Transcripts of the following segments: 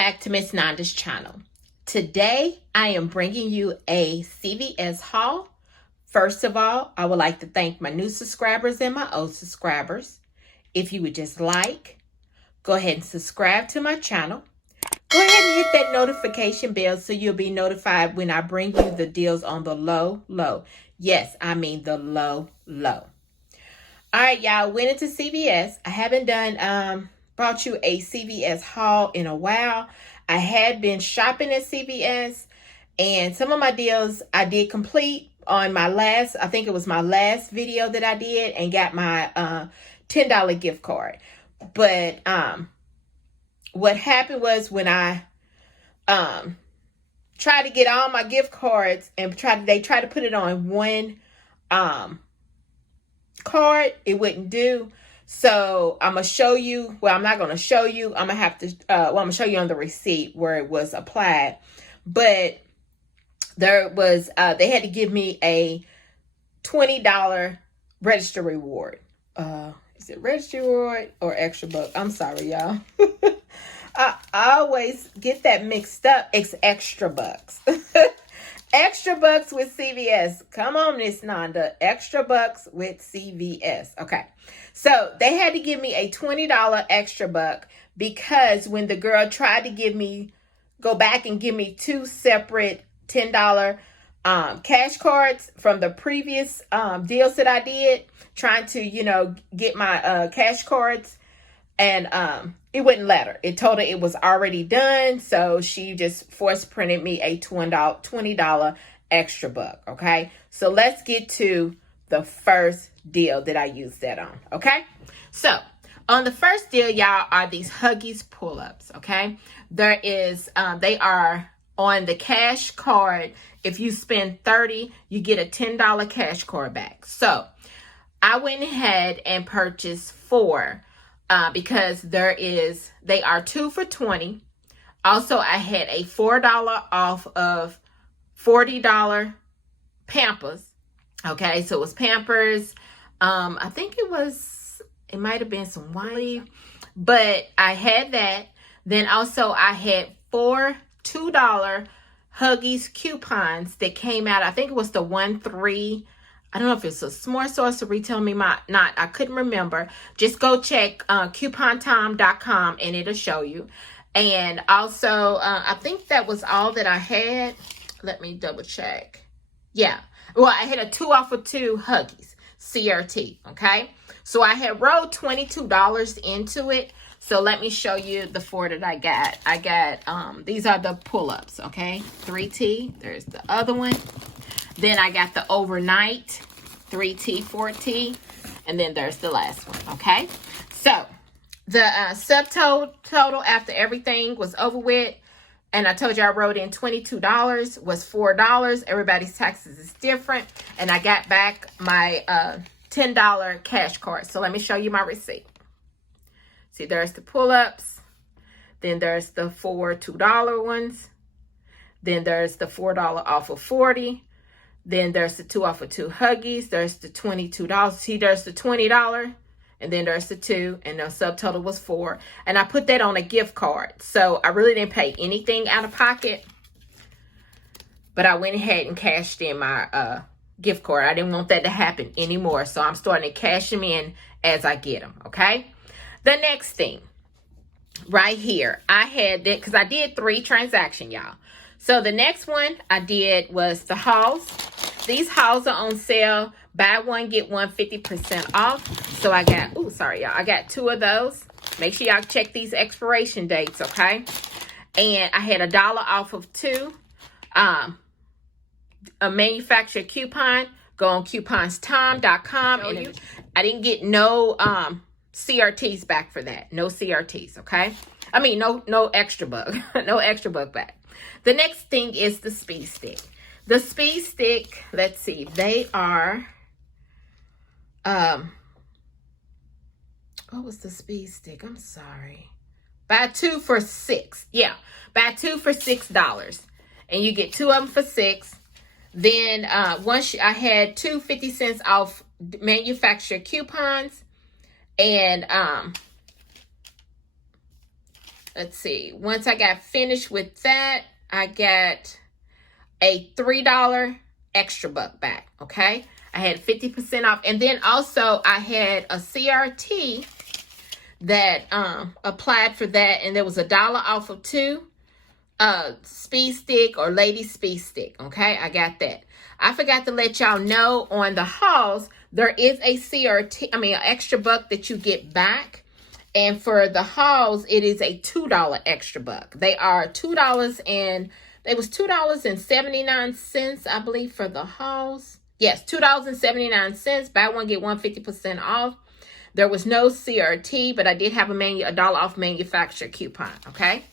back to Miss Nanda's channel. Today, I am bringing you a CVS haul. First of all, I would like to thank my new subscribers and my old subscribers. If you would just go ahead and subscribe to my channel. Go ahead and hit that notification bell so you'll be notified when I bring you the deals on the low. Yes, I mean the low. All right, y'all, went into CVS. I haven't brought you a CVS haul in a while. I had been shopping at CVS, and some of my deals I did complete on my last, I think it was my last video that I did, and got my $10 gift card. But what happened was when I tried to get all my gift cards and they tried to put it on one card, it wouldn't do. So I'm gonna show you, well, I'm not gonna show you, I'm gonna have to I'm gonna show you on the receipt where it was applied. But there was they had to give me a $20 register reward. Is it register reward or extra buck? I'm sorry, y'all. I always get that mixed up. It's extra bucks. Extra bucks with CVS. Come on, Miss Nanda. Extra bucks with CVS. Okay. So they had to give me a $20 extra buck because when the girl tried to go back and give me two separate $10 cash cards from the previous deals that I did, trying to, get my cash cards, and it wouldn't let her. It told her it was already done, so she just force printed me a $20 extra buck, okay? So let's get to the first deal that I used that on, okay? So on the first deal, y'all, are these Huggies pull-ups, okay? They are on the cash card. If you spend $30, you get a $10 cash card back. So I went ahead and purchased 4 because they are 2 for $20. Also, I had a $4 off of $40 Pampers. Okay, so it was Pampers. I think it might have been some wine, but I had that. Then also I had 4 $2 Huggies coupons that came out. I think it was the 1-3. I don't know if it's a smart source or retail me not. I couldn't remember. Just go check coupontime.com and it'll show you. And also, I think that was all that I had. Let me double check. Yeah. Well, I had a 2 off of 2 Huggies CRT. Okay. So I had rolled $22 into it. So let me show you the 4 that I got. I got, these are the pull-ups. Okay. 3T. There's the other one. Then I got the overnight, 3T, 4T, and then there's the last one, okay? So the subtotal after everything was over with, and I told you I wrote in $22, was $4. Everybody's taxes is different, and I got back my $10 cash card. So let me show you my receipt. See, there's the pull-ups. Then there's the 4 $2 ones. Then there's the $4 off of 40. Then there's the 2 off of 2 Huggies. There's the $22. See, there's the $20. And then there's the 2. And the subtotal was 4. And I put that on a gift card. So I really didn't pay anything out of pocket. But I went ahead and cashed in my gift card. I didn't want that to happen anymore. So I'm starting to cash them in as I get them. Okay. The next thing right here. I had that because I did 3 transactions, y'all. So the next one I did was the hauls. These hauls are on sale. Buy one, get one 50% off. So I got, I got 2 of those. Make sure y'all check these expiration dates, okay? And I had $1 off of 2. A manufacturer coupon. Go on couponstime.com. And I didn't get no CRTs back for that. No CRTs, okay? I mean, no extra buck. No extra buck back. The next thing is the Speed Stick. The Speed Stick, let's see, they are, what was the Speed Stick? I'm sorry. Buy 2 for $6. Yeah, buy 2 for $6. And you get 2 of them for $6. Then once I had 2 50 cents off manufacturer coupons. And let's see, once I got finished with that, I got a $3 extra buck back, okay? I had 50% off. And then also I had a CRT that applied for that, and there was $1 off of 2 speed stick or lady speed stick, okay? I got that. I forgot to let y'all know on the hauls, there is a CRT, an extra buck that you get back. And for the hauls, it is a $2 extra buck. They are $2 and it was $2.79, I believe, for the hauls. Yes, $2.79. Buy one, get one 50% off. There was no CRT, but I did have a $1 off manufacturer coupon, okay?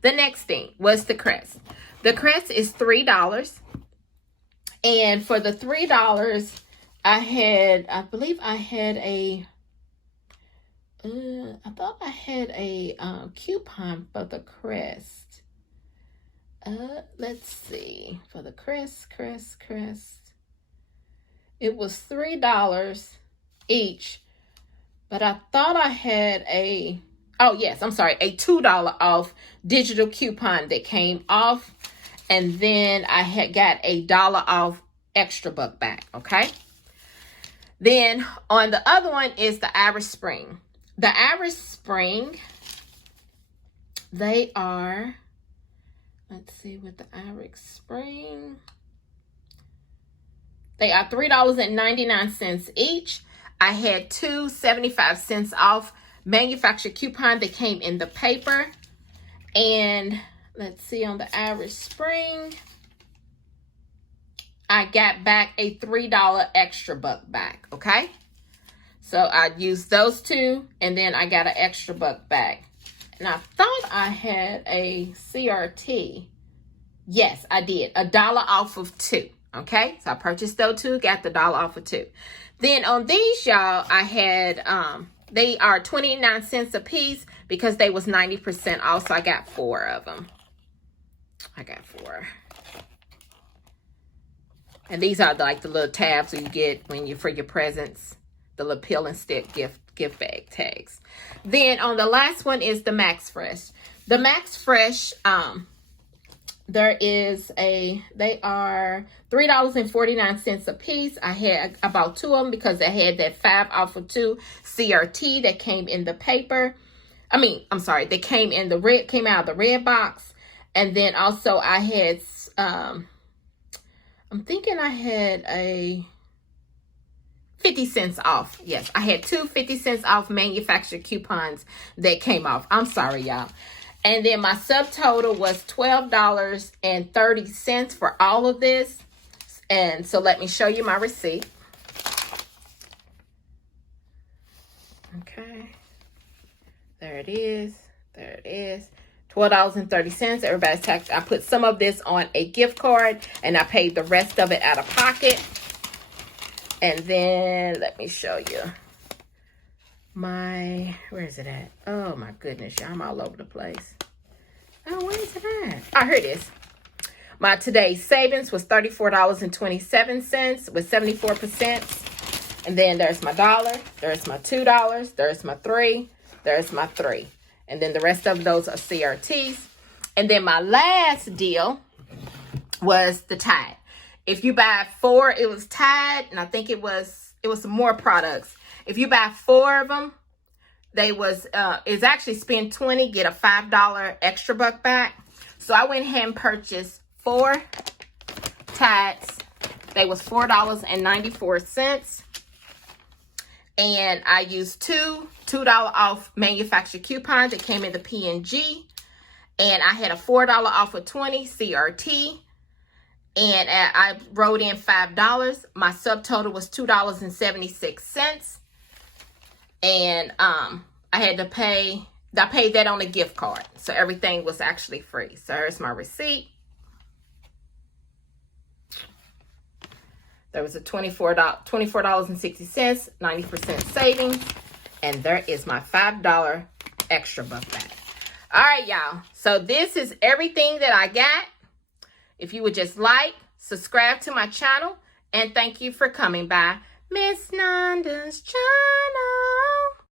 The next thing was the crest. The crest is $3. And for the $3, I believe I had a, I thought I had a coupon for the crest. Let's see. For the crest. It was $3 each. But I thought I had a $2 off digital coupon that came off. And then I had got a $1 off extra buck back, okay? Then on the other one is the Irish Spring. The Irish Spring, they are, let's see, with the Irish Spring, they are $3.99 each. I had 2 75-cent off manufacturer coupon that came in the paper. And let's see, on the Irish Spring, I got back a $3 extra buck back, okay? So I used those 2, and then I got an extra buck back. And I thought I had a CRT. Yes, I did. $1 off of 2, okay? So I purchased those 2, got the $1 off of 2. Then on these, y'all, I had, they are 29 cents a piece because they was 90% off, so I got 4 of them. I got 4. And these are like the little tabs you get when you for your presents, the little peel and stick gift bag tags. Then on the last one is the Max Fresh. The Max Fresh, they are $3.49 a piece. I had about 2 of them because I had that 5 off of 2 CRT that came in the paper. They came in the red, came out of the red box. And then also I had, I'm thinking I had a 50 cents off. Yes, I had 2 50 cents off manufacturer coupons that came off. I'm sorry, y'all. And then my subtotal was $12.30 for all of this. And so let me show you my receipt. Okay. There it is. There it is. $12.30. Everybody's tax. I put some of this on a gift card and I paid the rest of it out of pocket. And then let me show you my, where is it at? Oh my goodness, y'all, I'm all over the place. Oh, where is it at? Oh, here it is. My today's savings was $34.27 with 74%. And then there's my $1, there's my $2, there's my $3, there's my $3. And then the rest of those are CRTs. And then my last deal was the Tide. If you buy 4, it was Tide, and I think it was some more products. If you buy 4 of them, it's actually spend 20, get a $5 extra buck back. So I went ahead and purchased 4 Tides. They was $4.94. And I used $2 off manufacturer coupons that came in the P&G. And I had a $4 off of 20 CRT. And I wrote in $5. My subtotal was $2.76. And I paid that on a gift card. So everything was actually free. So here's my receipt. There was a $24.60, 90% savings. And there is my $5 extra buck back. All right, y'all. So this is everything that I got. If you would just like, subscribe to my channel, and thank you for coming by Miss Nanda's channel.